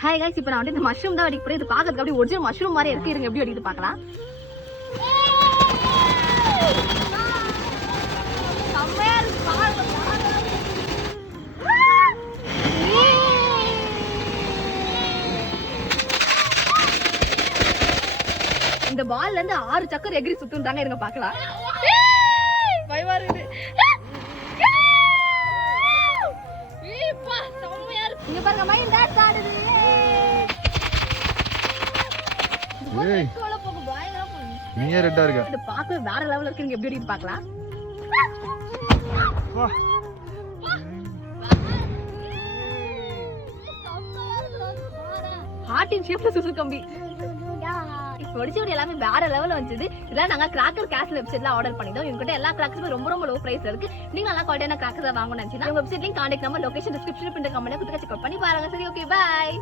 Hi guys, இப்போ நான் வந்து இந்த மஷ்ரூம் தான் அடிக்க போறேன். இது பார்க்கிறதுக்கு அப்படியே ஒரிஜினல் மஷ்ரூம் மாதிரி இருக்கு. இருங்க எப்படி அடிக்குது பார்க்கலாம். இந்த பால்ல இருந்து 6 சக்கர் எகிரி சுத்துறாங்க. இருங்க பார்க்கலாம். பயமா இருக்குது. இங்க பாருங்க, மைண்ட் டான்ஸ் ஆடுது. ஏய் கோல போகு பயங்கரமா போகுது. நீயே ரெட்டா இருக்க. இது பார்க்க வேற லெவல்ல இருக்கு. இங்க எப்படி இருக்கு பார்க்கலாம். வா ஹார்ட்டின் ஷேப்ல சுசு கம்பி. ஒடிச்சு எல்லாமே வேற லெவல்ல வந்துது. இதெல்லாம் நாங்க கிராக்கர் கேஸ்ல வெப்சைட்ல ஆர்டர் பண்ணிட்டோம். இவங்க எல்லா கிராக்கர்ஸுமே ரொம்ப ரொம்ப லோ பிரைஸ்ல இருக்கு. நீங்க நல்லா குவாலிட்டியான கிராக்கர்ஸ் வாங்கணும்னு நினைச்சீங்கன்னா உங்க website link, contact number, location டிஸ்கிரிப்ஷன்ல பின் கமெண்ட்ல குடுத்து செக் பண்ணி பாருங்க. சரி, ஓகே, பை.